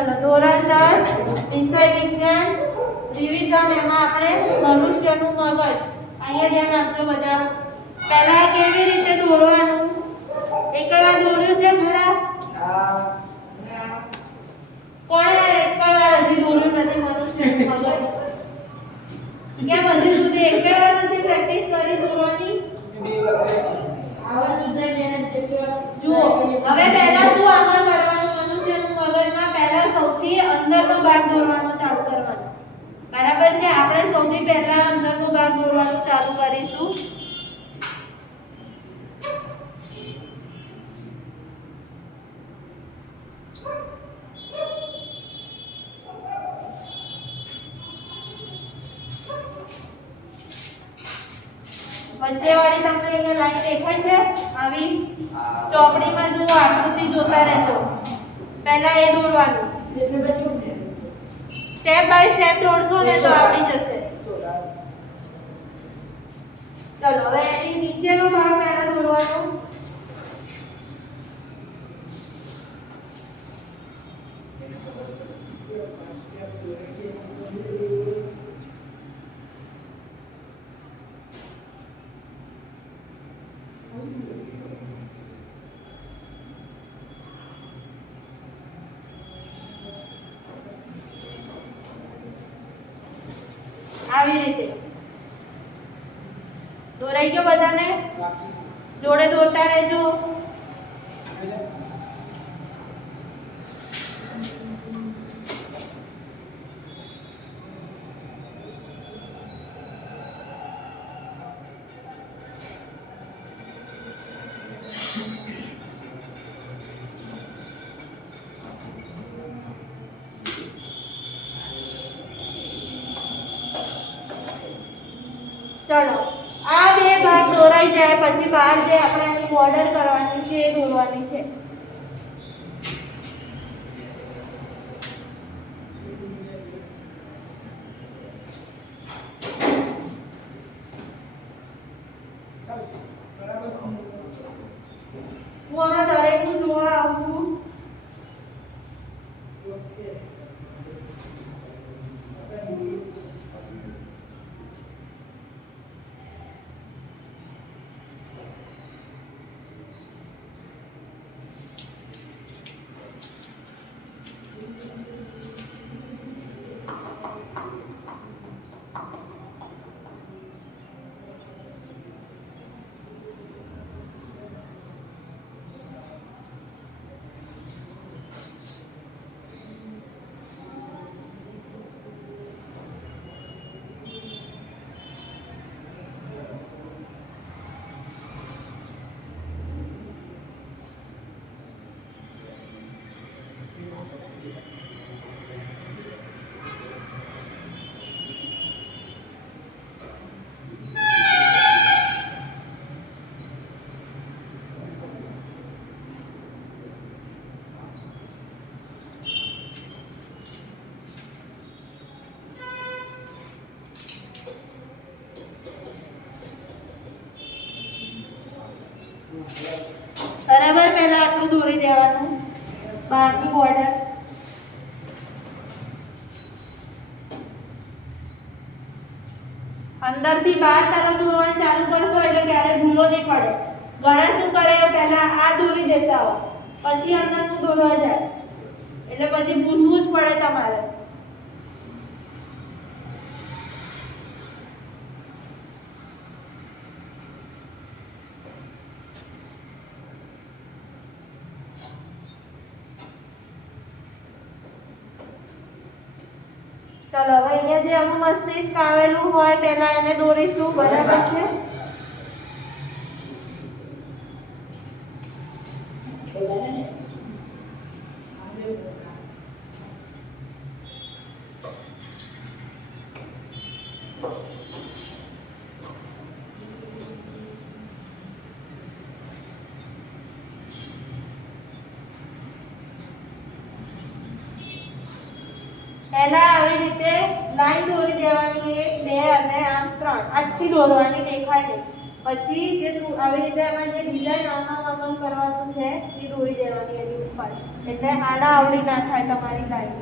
चलो ધોરણ 10 વિષય વિજ્ઞાન રિવિઝન એમાં આપણે મનુષ્યનું મગજ અહીંયા ધ્યાન આપજો બધા પહેલા કેવી રીતે દોરવાનું એકવાર દોર્યું છે ખરા કોણે એકવાર હજી દોર્યું નથી મનુષ્યનું મગજ કેમ હજી સુધી એકવાર નથી પ્રેક્ટિસ કરી દોરવાની જુઓ હવે પહેલા શું આમાં કરવાનું મનુષ્યનું મગજમાં પહેલા સૌથી અંદરનો ભાગ દોરવાનો ચાલુ કરવાનો બરાબર છે આપણે સૌથી પહેલા અંદરનો ભાગ દોરવાનું ચાલુ કરીશું વચ્ચેવાળી તમને અહીંયા લાઈન દેખાય છે આવી ચોપડીમાં જુઓ આકૃતિ જોતા રહેજો પહેલા એ દોરવાનું સ્ટેપ બાય સ્ટેપ દોરશો ને તો આવડી જશે ચલો હવે એની નીચેનો ભાગ પહેલા દોરવાનો આવી રીતે દોરાઈ ગયો બધાને જોડે દોરતા રહેજો चलो आ બે ભાગ દોરાઈ જાય પછી બહાર જે આપણે આની બોર્ડર કરવાની છે એ દોરવાની છે હું હમણાં દરેકનું જોવા આવું છું બરાબર પહેલા આટલું દોરી દેવાનું બહારની બોર્ડર અંદરથી બહાર તરફ દોરવાનું ચાલુ કરશો એટલે ક્યારે ભૂલો નહીં પડે ઘણા શું કરે પહેલા આ દોરી દેતા હોય પછી અંદરનું દોરવા જાય એટલે પછી પૂછવું જ પડે તમારે चलो હવે અહીંયા જે આનું મસ્તિષ્ક આવેલું હોય પહેલા એને દોરીશું બરાબર છે પહેલા આવી રીતે લાઈન દોરી દેવાની 1 2 અને આમ 3 આછી દોરવાની દેખાય નહીં પછી જે આવી રીતે આપણે જે ડિઝાઇન આમ કરવાનું છે એ દોરી દેવાની ઉપર, એટલે આડા આવડી ના થાય તમારી લાઈન.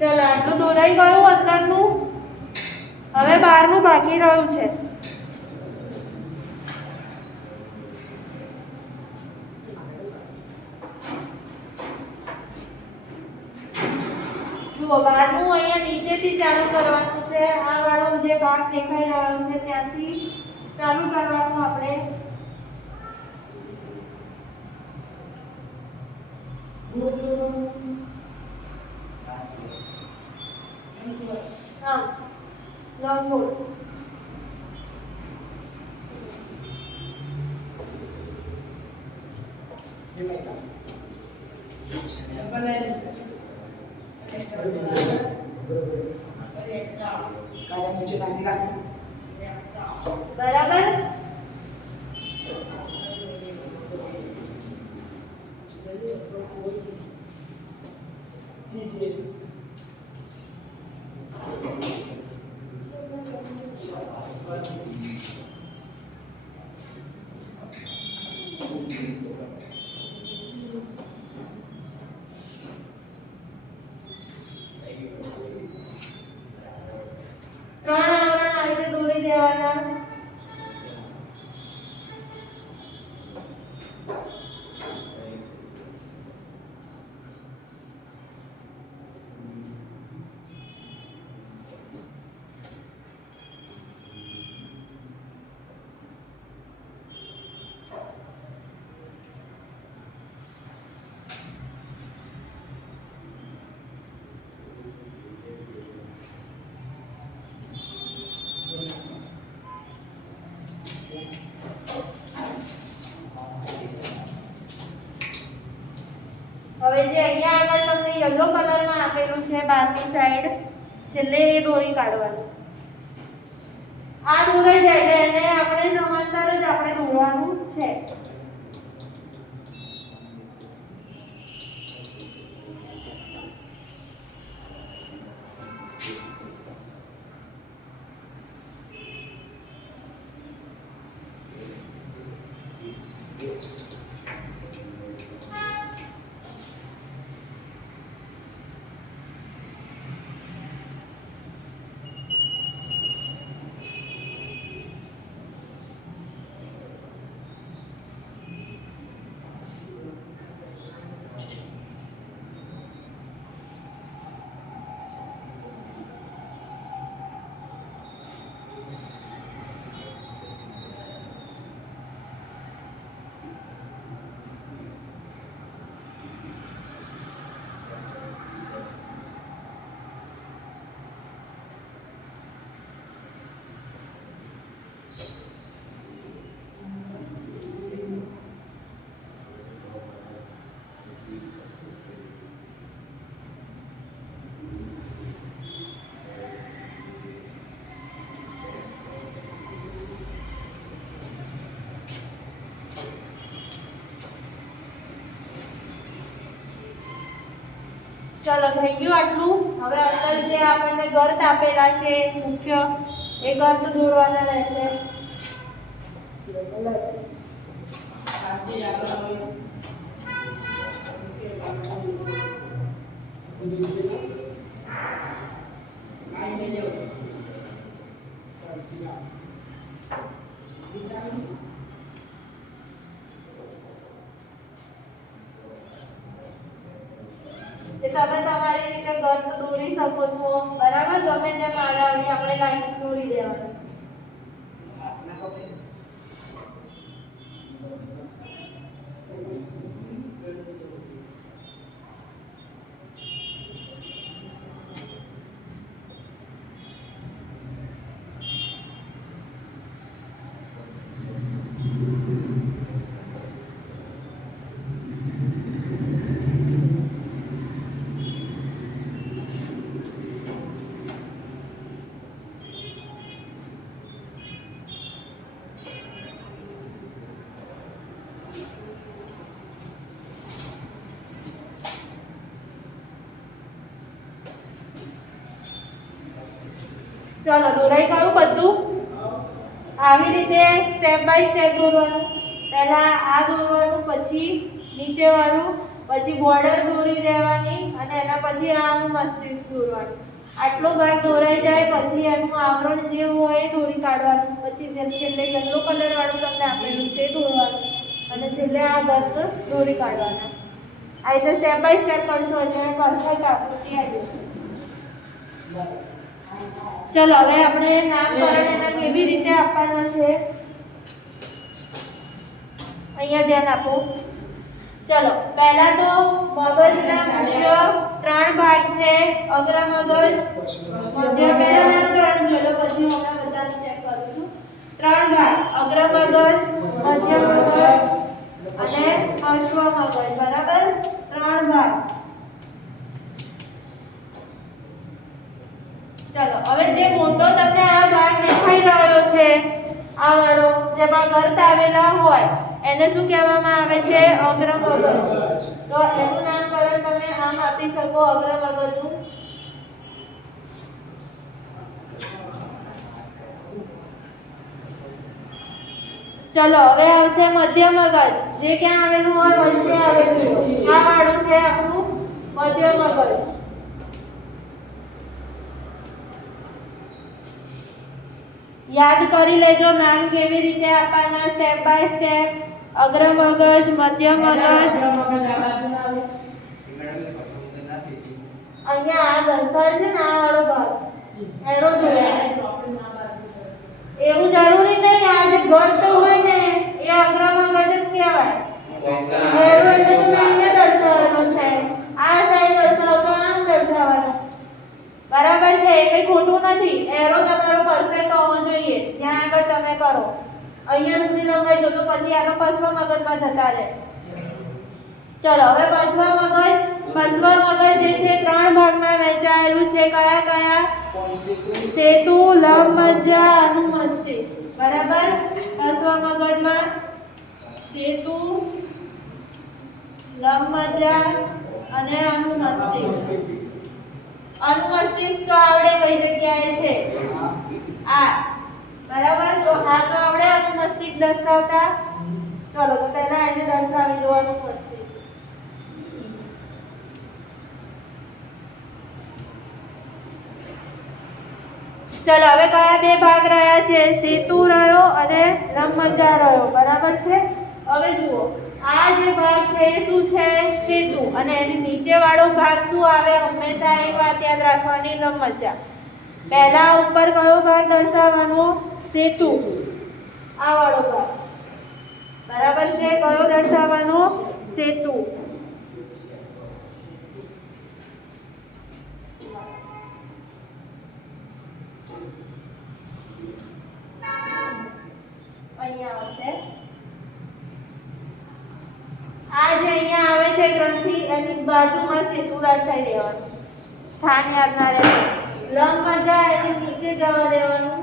ચાલો આટલું દોરાઈ ગયું અંદરનું. હવે બહારનું બાકી રહ્યું છે. જુઓ બહારનું અહીંયા નીચેથી ચાલુ કરવાનું છે. આ વાળો જે ભાગ દેખાઈ રહ્યો છે ત્યાંથી ચાલુ કરવાનું આપણે. લંબગોળ બરાબર. ત્રણ આવરણ આવી રીતે દોરી દેવાના. હવે જે અહીંયા આગળ તમને યલો કલરમાં આપેલું છે બહારની સાઈડ, છેલ્લે એ દોરી કાઢવાની. આ દોરાઈ જાય એટલે એને આપણે સમાંતર જ આપણે દોરવાનું છે. ચાલો થઈ ગયું આટલું. હવે આપણને ગર્ત આપેલા છે મુખ્ય એ ગર્ત દોરવાના રહેશે. તમે તમારી રીતે ગર્ત દોરી શકો છો, બરાબર. ગમે તેમ આડાવડી આપણે લાઈન દોરી દેવાની. ચલો દોરાઈ ગયું બધું. આવી રીતે સ્ટેપ બાય સ્ટેપ દોરવાનું. પહેલા આ દોરવાનું, પછી નીચે વાળું, પછી બોર્ડર દોરી દેવાની અને એના પછી આનું મસ્તિષ્ક દોરવાનું. આટલો ભાગ દોરાઈ જાય પછી એનું આવરણ જે હોય એ દોરી કાઢવાનું. પછી જેમ છેલ્લે યલો કલર વાળું તમને આપેલું છે દોરવાનું અને છેલ્લે આ ગર્ત દોરી કાઢવાના. આ રીતે સ્ટેપ બાય સ્ટેપ કરશો એટલે પરફેક્ટ આકૃતિ આવી જશે. ચલો હવે આપણે નામકરણ એના કેવી રીતે આપવાના છે અહીંયા ધ્યાન આપો. ચલો પહેલા તો મગજના મુખ્ય 3 ભાગ છે. અગ્ર મગજ, મધ્ય, પહેલા નામકરણ ચલો પછી હું બધાને ચેક કરું છું. 3 ભાગ: અગ્ર મગજ, મધ્ય મગજ અને પશ્વ મગજ, બરાબર. 3 ભાગ. ચલો હવે જે મોટો તમને આ ભાગ દેખાઈ રહ્યો છે, આ વાળો જેમાં ગર્ત આવેલા હોય એને શું કહેવામાં આવે છે? અગ્ર મગજ. તો એનું નામકરણ તમે આમ આપી શકો અગ્ર મગજનું. ચલો હવે આવશે મધ્ય મગજ. જે ક્યાં આવેલું હોય? વચ્ચે આવેલું. આ વાળું છે આપણું મધ્ય મગજ. યાદ કરી લેજો નામ કેવી રીતે આપવાના, સ્ટેપ બાય સ્ટેપ. અગ્ર મગજ, મધ્ય મગજ. અહીંયા આ દર્શાવે છે ને આ વાળો ભાગ, એરો જોડવાનો. એવું જરૂરી નહીં, આ જે ગર્ત હોય ને એ અગ્ર મગજ જ કહેવાય. એરો એટલે તમે અહીંયા દર્શાવવાનો છે, આ સાઈડ દર્શાવતો આમ દર્શાવવાનો, બરાબર છે. એ કઈ ખોટું નથી. એરો તમારો પરફેક્ટ હોવો જોઈએ જ્યાં આગળ તમે કરો. અહીંયા સુધી લંબાઈ દો તો પછી આનો પશ્વ મગજમાં જતા રહે. ચલો હવે પશ્વ મગજ. પશ્વ મગજ જે છે 3 ભાગમાં વહેંચાયેલું છે. કયા કયા? સેતુ, લંબમજ્જા, અનુમસ્તિષ્ક, બરાબર. પશ્વ મગજમાં સેતુ, લંબમજ્જા અને અનુમસ્તિષ્ક. અનુમસ્તિષ્ક તો આવડે કઈ જગ્યાએ છે? આ, બરાબર. તો આ તો આવડે અનુમસ્તિષ્ક દર્શાવતા. ચલો તો પહેલા એને દર્શાવી દો અનુમસ્તિષ્ક. ચલો હવે કયા 2 ભાગ રહ્યા છે? સેતુ રહ્યો અને લંબમજ્જા રહ્યો, બરાબર છે. હવે જુઓ આ જે ભાગ છે એ શું છે? સેતુ. અને એની નીચે વાળો ભાગ શું આવે? હંમેશા એક વાત યાદ રાખવાની, લંબમજ્જા. પહેલા ઉપર કયો ભાગ દર્શાવવાનો? સેતુ, આ વાળો ભાગ, બરાબર છે. કયો દર્શાવવાનો? સેતુ. અહીંયા આવશે. આ જે અહીંયા આવે છે ગ્રંથિ, એની બાજુમાં સેતુ દર્શાવી દેવાનું. સ્થાન યાદ ના રહે. લંબમજ્જા એની નીચે જવા દેવાનું.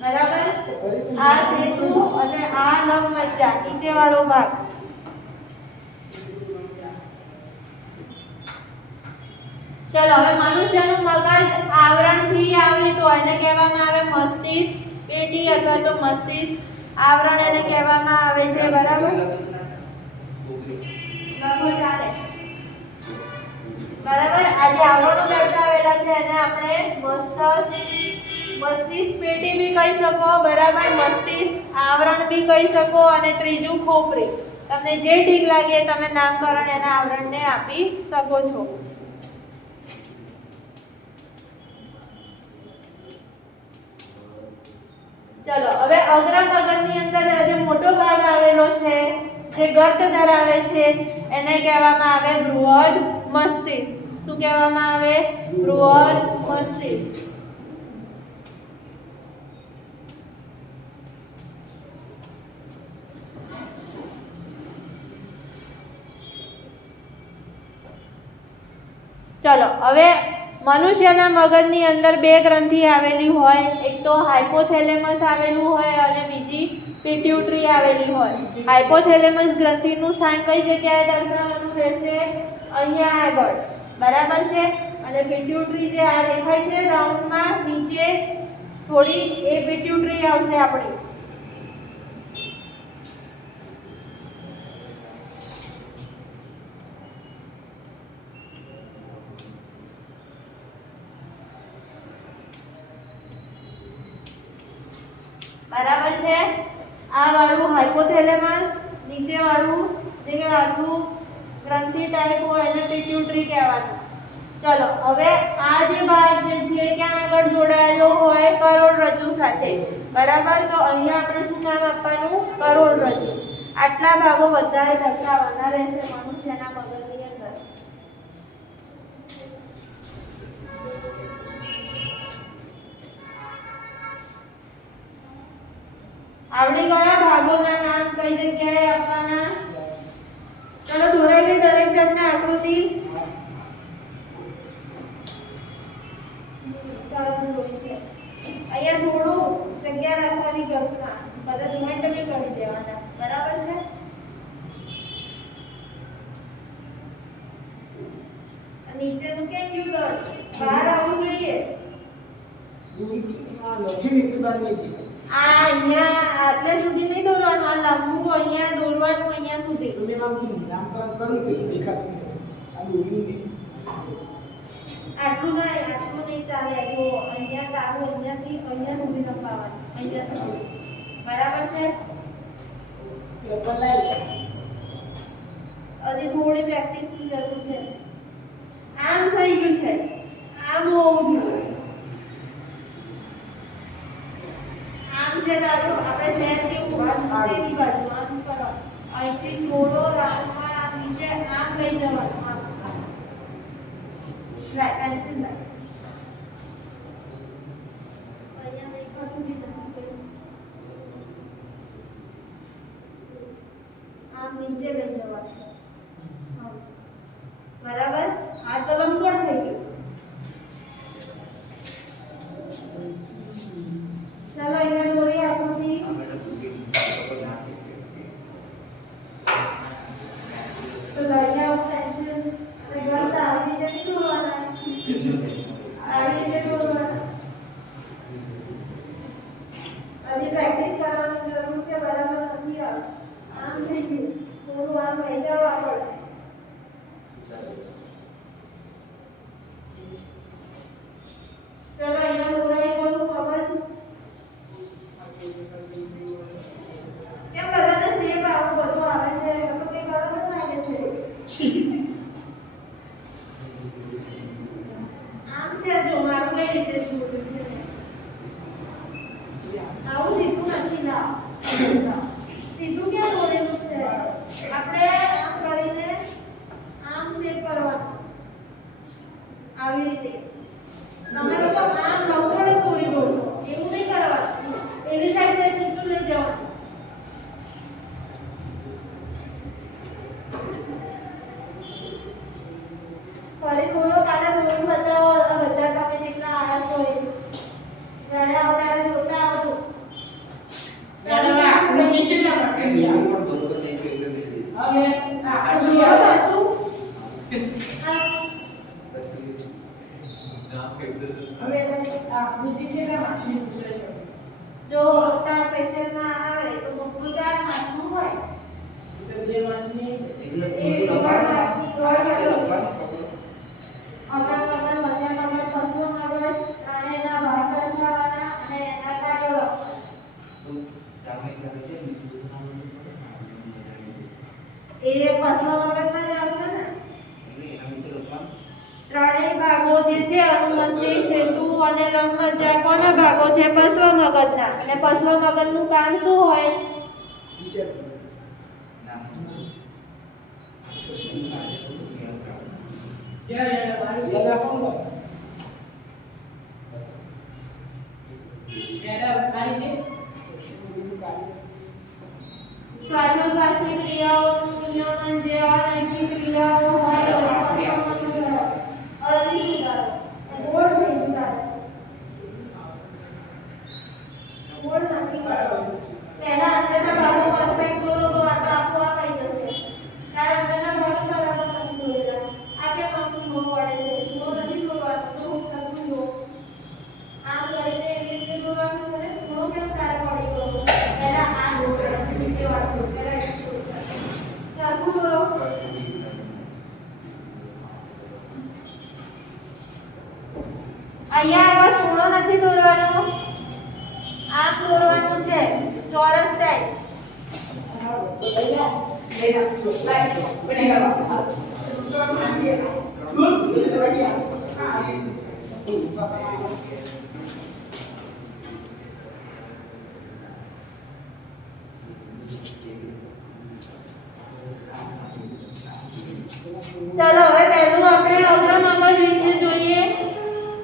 બરાબર. આ સેતુ અને આ લંબમજ્જા ત્રિજ્યા, નીચેવાળો ભાગ. ચલો હવે મનુષ્યનું મગજ આવરણથી આવરિત હોય એને કહેવામાં આવે મસ્તિષ્ક પેટી અથવા તો મસ્તિષ્ક આવરણ એને કહેવામાં આવે છે. બરાબર, લખો ચાલે. બરાબર, આ જે આવરણો દર્શાવેલા છે એને આપણે મસ્તિષ્ક પેટી બી કહી શકો. બરાબર, મસ્તિષ્ક આવરણ બી કહી શકો અને ત્રીજું ખોપરી. તમને જે ઠીક લાગે તમે નામકરણ એના આવરણને આપી શકો છો. ચલો હવે અગ્ર મગજની અંદર જે મોટો ભાગ આવેલો છે જે ગર્ત ધરાવે છે એને કહેવામાં આવે બૃહદ મસ્તિષ્ક. શું કહેવામાં આવે? બૃહદ મસ્તિષ્ક. ચલો હવે મનુષ્યના મગજની અંદર બે ગ્રંથિ આવેલી હોય, એક તો હાઇપોથેલેમસ આવેલું હોય અને બીજી પિટ્યુટરી આવેલી હોય. હાઇપોથેલેમસ ગ્રંથિનું સ્થાન કઈ જગ્યાએ દર્શાવવાનું રહેશે? અહીંયા આગળ. બરાબર છે. અને પિટ્યુટરી જે આ દેખાય છે રાઉન્ડમાં નીચે થોડી એ પિટ્યુટરી આવશે આપણી. બરાબર છે. આ વાળું હાઇપોથેલેમસ, નીચે વાળું જે આટલું ગ્રંથિ ટાઈપ હોય એને પિટ્યુટરી કહેવાનું. ચલો હવે આ જે ભાગ જે છે ક્યાં આગળ જોડાયેલો હોય? કરોડરજ્જુ સાથે. બરાબર, તો અહીંયા આપણે શું નામ આપવાનું? કરોડરજ્જુ. આટલા ભાગો બધાએ દર્શાવવાના રહેશે મનુષ્યના મગજની અંદર. આવડી ગયા ભાગોના નામ કઈ જગ્યાએ આપવાના? ચલો દોરાઈ ગઈ દરેક જણને આકૃતિ. અહીંયા થોડું જગ્યા રાખવાની ગપમાં બધા જોઈન્ટ બી કરી દેવાના. બરાબર છે. નીચેનું કેમ ગયું? બહાર આવવું જોઈએ. અહીંયા આટલે સુધી નહીં દોરવાનું, આ લાંબુ અહીંયા દોરવાનું અહીંયા સુધી. આટલું નહીં ચાલે. જો અહીંયા તારું અહીંયાથી અહીંયા સુધી લંબાવવાનું, અહીંયા સુધી. બરાબર છે. હજી થોડી પ્રેક્ટિસની જરૂર છે. આમ થઈ ગયું છે, આમ હોવું જોઈએ. આમ છે તારું. આપણે સહેજ કેવું નીચેની બાજુ આમ કરો, અહીંથી થોડો રાઉન્ડમાં નીચે આમ લઈ જવાનું. આમ લાય પેન્સિલ લાય. અહીંયા દેખાતું બી નથી. આમ નીચે લઈ જવાનું. બરાબર. આ તો લંબગોળ થઈ ગયું. चलो અહીંયા દોરી આકૃતિ. તો અહીંયા પેન્સિલ અને ગર્ત આવી રીતે નહીં દોરવાના, આવી રીતે દોરવાના. હજી પ્રેક્ટિસ કરવાની જરૂર છે. બરાબર નથી આવતું. આમ થઈ ગયું. થોડું આમ લઈ જાઓ આગળ. ચલો અહીંયા દોરાઈ ગયું. ખબર છે કેમ બધાને સેમ આવું બધું આવે છે? તો કંઈક અલગ જ લાગે છે. આમ છે. જો મારું કઈ રીતે જોડ્યું છે આવું સીધું નથી. ના સીધું ક્યાં દોરેલું છે? આપણે આમ કરીને આમ શેપ કરવાનું આવી રીતે. તમે લોકો આમ લંબગોળ દોરી દો છો, એવું નહીં કરવાનું. એની સાઈડ સીધું લઈ જવાનું. ફરી થોડો કાલે દોરી બતાવો. બધા તમે જેટલા આવ્યા છો જ્યારે આવો ત્યારે જોતા આવજો. આકૃતિ ચેટલા માટે પણ બરોબર થઈ ગયું એટલે દે હવે આ જોડો સાચું હવે આ બુદ્ધિ ચેટલા માર્ક્સની પૂછે છે જો તાર પેશન્ટમાં આવે તો બુકનું 4 માર્કનું હોય તો 2 માર્ક્સની એટલે પૂરું લખવાનું વિશે લખવાનું ખબર અગર મગજ મધ્ય મગજ પશ્વ મગજ ત્રણેયના ભાગ દર્શાવવાના અને એના કાર્યો લખવાના. તો ચાલે ચાલે છે બીજું બધું નામ એ પશ્વ મગજમાં જ આવશે ને. એટલે એના વિશે લખવાનું ત્રણેય ભાગો જે છે અનુમસ્તિષ્ક સેતુ અને લંબમજ્જા કોના ભાગો છે પશ્વ મગજના. અને પશ્વ મગજનું કામ શું હોય? વિચાર નામ યાદ રાખવાનું તો યાદ કરી દે શ્વાસોશ્વાસની ક્રિયાઓનું નિયમન જે અનૈચ્છિક ક્રિયાઓ હોય અતિ સુધારો ગોળ નહીં સુધારો ગોળ નથી કરવાનો. તેના અંદરના ભાગો પરફેક્ટ દોરો તો આ તો આપોઆપ આવી જશે. તારા અંદરના ભાગો બરાબર નથી દોરેલા. આ કે કંપની નો પડે છે નો નથી દોરવાનો તો સરખું દો. આમ કરીને એવી રીતે દોરવાનું છે ને નો કેમ તારે પડી ગયો પહેલા આ દોરવાનું નીચે વાળો પહેલા સરખું દોરો. અહીંયા આગળ ખૂણો નથી દોરવાનો, આમ દોરવાનું છે ચોરસ ટાઈપ. ચલો હવે પહેલું આપણે અગ્ર મગજ વિશે જોઈએ.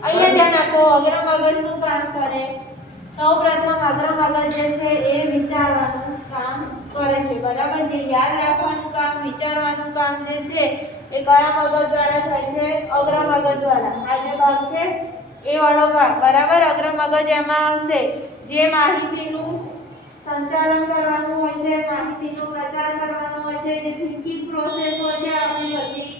અહીંયા ધ્યાન આપો અગ્ર મગજ શું કામ કરે. સૌપ્રથમ અગ્ર મગજ જે છે એ વિચારવાનું કામ કરે છે. બરાબર, જે યાદ રાખવાનું કામ વિચારવાનું કામ જે છે એ કયા મગજ દ્વારા થાય છે? અગ્ર મગજ દ્વારા. આ જે ભાગ છે એ વાળો ભાગ બરાબર અગ્ર મગજ એમાં આવશે. જે માહિતીનું સંચાલન કરવાનું હોય છે, માહિતીનો પ્રચાર કરવાનો હોય છે, જે થિંકિંગ પ્રોસેસ હોય છે આપણી બધી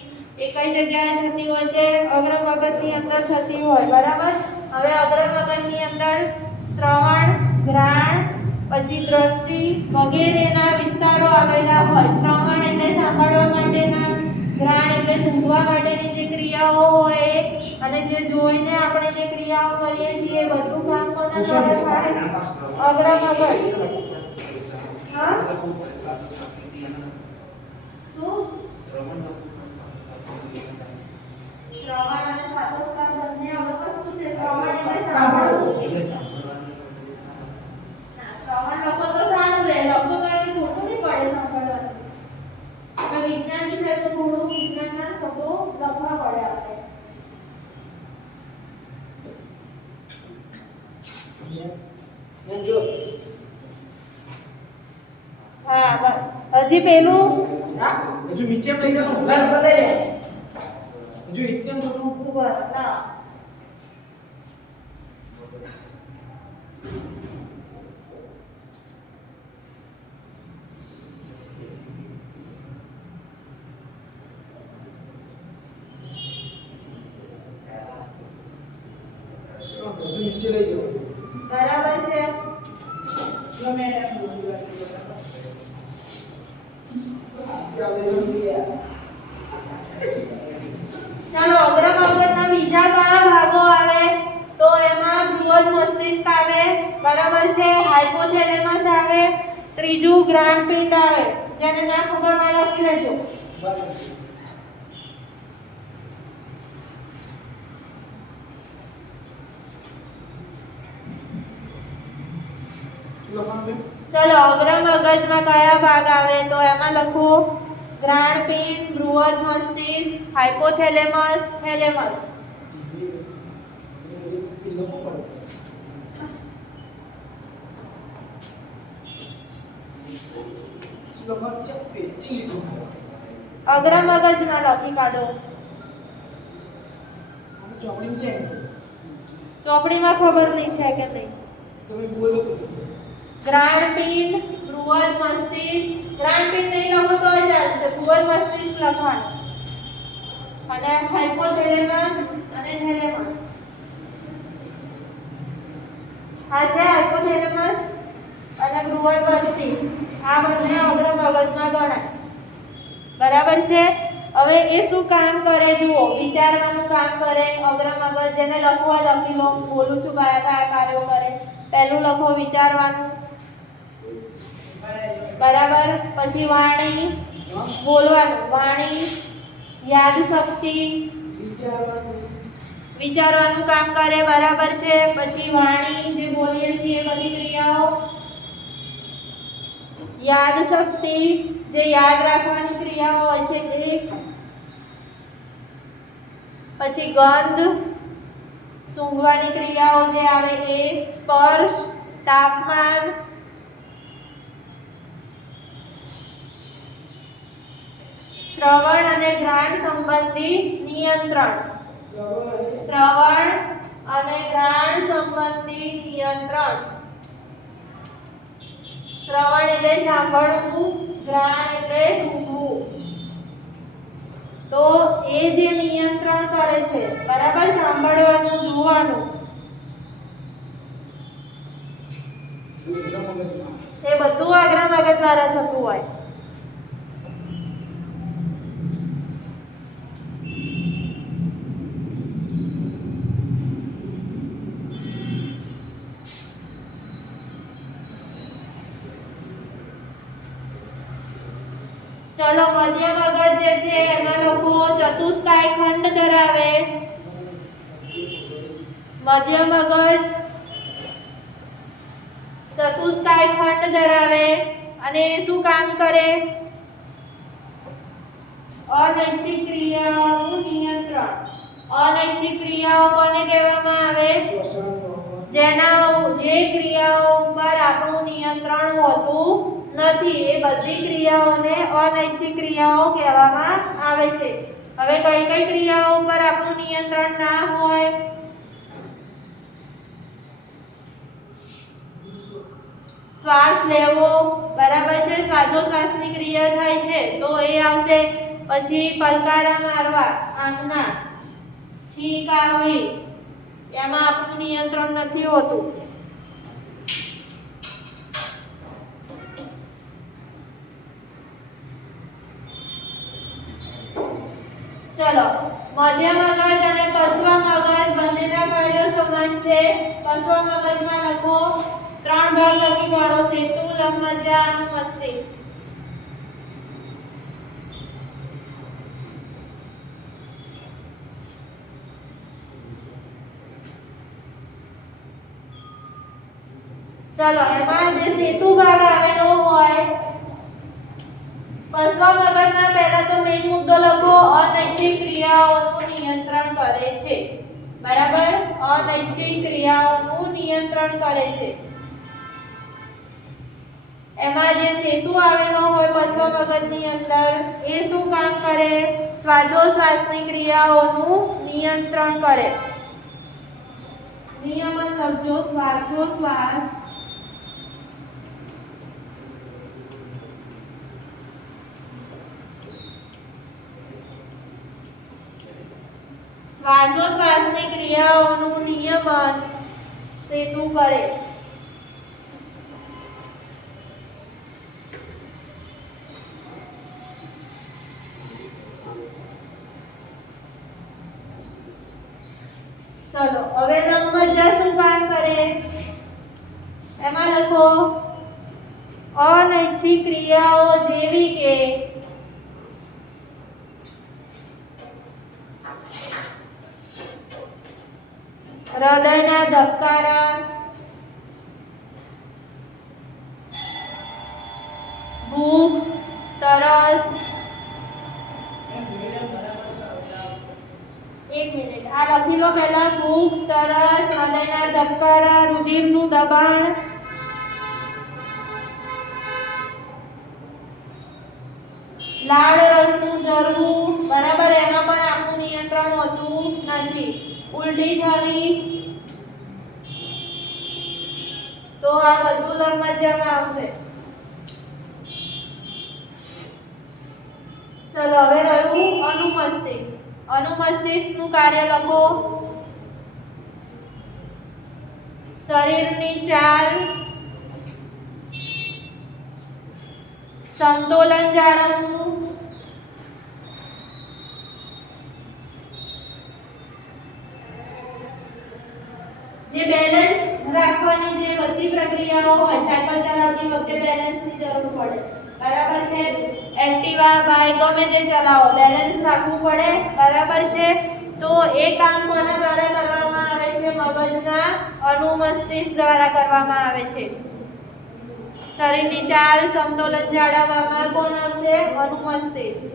એ કઈ જગ્યાએ થતી હોય છે? અગ્ર મગજની અંદર થતી હોય. બરાબર, હવે અગ્ર મગજની અંદર શ્રવણ, ઘ્રાણ, પછી દ્રષ્ટિ વગેરેના વિસ્તારો આવેલા હોય. શ્રવણ એટલે સાંભળવા માટેના, ઘ્રાણ એટલે સૂંઘવા માટેની જે ક્રિયાઓ હોય એ, અને જે જોઈને આપણે જે ક્રિયાઓ કરીએ છીએ એ બધું કામ કોના દ્વારા થાય? અગ્ર મગજ. હા શું? શ્રવણ અને શ્વાસોશ્વાસ બંને અલગ વસ્તુ છે. શ્રવણ એટલે સાંભળવું. ના, શ્રવણ લખો તો સારું રહે, લખો તો એવી ખોટું નહીં પડે સાંભળવાનું. હવે વિજ્ઞાન છે તો થોડું વિજ્ઞાનના શબ્દો લખવા પડે આપણે. હા, હજી પેલું હજુ નીચે લઈ જવાનું બરાબર લઈ લે હજુ એક્ઝામ તો ઉપર ના હજુ નીચે લઈ જવાનું બરાબર છે. જો મેડમ ચાલો અગ્ર મગજના બીજા કયા ભાગો આવે? તો એમાં બૃહદ મસ્તિષ્ક આવે. બરાબર છે, હાઇપોથેલેમસ આવે, ત્રીજું ગ્રાણપિંડ આવે. જેને ના ખબર હોય લખી લેજો. ચલો અગ્ર મગજમાં કયા ભાગ આવે? તો એમાં લખો ગ્રાણપિંડ, બૃહદ મસ્તિષ્ક, હાઇપોથેલેમસ, થેલેમસ. અગ્ર મગજમાં લખી કાઢો. ચોપડીમાં ખબર નહીં છે કે નહીં? તમે બોલો ગ્રાણપિંડ, બૃહદ મસ્તિષ્ક, ગ્રાન્ડ પિન નહીં લખો તો ચાલશે, બૃહદ મસ્તિષ્ક લખવાનું. અને હાઇપોથેલેમસ અને થેલેમસ. આ છે હાઇપોથેલેમસ અને બૃહદ મસ્તિષ્ક. આ બંને અગ્ર મગજમાં ગણાય. બરાબર છે. હવે એ શું કામ કરે જુઓ, વિચારવાનું કામ કરે અગ્ર મગજ. જેને લખવા લખી લો, બોલું છું કયા કયા કાર્યો કરે. પહેલું લખો વિચારવાનું, બરાબર. પછી વાણી, બોલવાનું, વાણી, યાદ શક્તિ, વિચારવાનું કામ કરે, બરાબર છે. પછી વાણી જે બોલીએ છીએ એ બધી ક્રિયાઓ, યાદ શક્તિ જે યાદ રાખવાની ક્રિયાઓ હોય છે તે, પછી ગંધ સૂંઘવાની ક્રિયાઓ જે આવે એ, સ્પર્શ, તાપમાન, શ્રવણ અને ઘ્રાણ સંબંધી નિયંત્રણ, શ્રવણ અને ઘ્રાણ સંબંધી નિયંત્રણ. શ્રવણ એટલે સાંભળવું, ઘ્રાણ એટલે સૂંઘવું. તો એ જે નિયંત્રણ કરે છે, બરાબર, સાંભળવાનું, જોવાનું, એ બધું અગ્ર મગજ દ્વારા થતું હોય. ચલો મધ્ય મગજ જે છે એમાં લખો ચતુષ્કાય ખંડ ધરાવે. મધ્ય મગજ ચતુષ્કાય ખંડ ધરાવે અને શું કામ કરે? અનૈચ્છિક ક્રિયાઓનું નિયંત્રણ. અનૈચ્છિક ક્રિયાઓ કોને કહેવામાં આવે? જે ક્રિયાઓ ઉપર આપણું નિયંત્રણ હોતું નથી, એ બધી ક્રિયાઓને અનૈચ્છિક ક્રિયાઓ કહેવામાં આવે છે. હવે કઈ કઈ ક્રિયાઓ ઉપર આપણું નિયંત્રણ ના હોય? શ્વાસ લેવો, બરાબર છે, શ્વાસોશ્વાસની ક્રિયા થાય છે તો એ આવશે. પછી પલકારા મારવા આંખના, છીંક આવવી, એમાં આપણું નિયંત્રણ નથી હોતું. ચલો મધ્ય મગજ અને પશ્વ મગજ બંનેના કાર્યો સમાન છે. પશ્વ મગજમાં લખો 3 ભાગ લખી કાઢો: સેતુ, લંબમજ્જા અને મસ્તિષ્ક. ચલો એમાં જે સેતુ ભાગ આવેલો હોય, પશ્વ મગજના પહેલા તો મેઇન મુદ્દો લખો, અનૈચ્છિક ક્રિયાઓનું નિયંત્રણ કરે છે. બરાબર, અનૈચ્છિક ક્રિયાઓનું નિયંત્રણ કરે છે. એમાં જે સેતુ આવેલો હોય પશ્વ મગજની અંદર, એ શું કામ કરે? શ્વાસોશ્વાસની ક્રિયાઓનું નિયંત્રણ કરે. નિયમન લખજો, શ્વાસોશ્વાસ શ્વાસોશ્વાસની ક્રિયાઓનું નિયમન સેતુ કરે. ચલો હવે લંબમજ્જા શું કામ કરે? એમાં લખો અનૈચ્છિક ક્રિયાઓ જેવી કે હૃદયના ધબકારા, ભૂખ, તરસ. એક મિનિટ, આ લખી લો પહેલા. ભૂખ, તરસ, હૃદયના ધબકારા, રુધિરનું દબાણ, લાળ રસનું ઝરવું. બરાબર, એમાં પણ આપણું નિયંત્રણ હોતું નથી. ઉલટી થવી, તો આ બધું લંબમજ્જામાં આવશે. ચલો હવે રહ્યું અનુમસ્તિષ્ક. અનુમસ્તિષ્કનું કાર્ય લખો. શરીરની ચાલ, સમતોલન જાળવવું, જે બેલેન્સ રાખવાની જે બધી પ્રક્રિયાઓ હોય, સાયકલ ચલાવતી વખતે બેલેન્સની જરૂર પડે, બરાબર છે. એક્ટિવા બાઇક ગમે તે ચલાવો, બેલેન્સ રાખવું પડે, બરાબર છે. તો એ કામ કોના દ્વારા કરવામાં આવે છે? મગજના અનુમસ્તિષ્ક દ્વારા કરવામાં આવે છે. શરીરની ચાલ, સમતોલન જાળવવામાં કોણ આવશે? અનુમસ્તિષ્ક.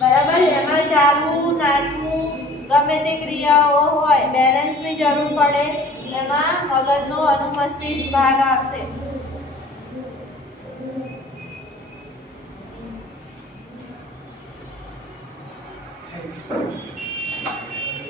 બરાબર. એમાં ચાલવું, નાચવું, ગમે તે ક્રિયાઓ હોય, બેલેન્સની જરૂર પડે, એમાં મગજનો અનુમસ્તિષ્ક ભાગ આવશે. Thank you.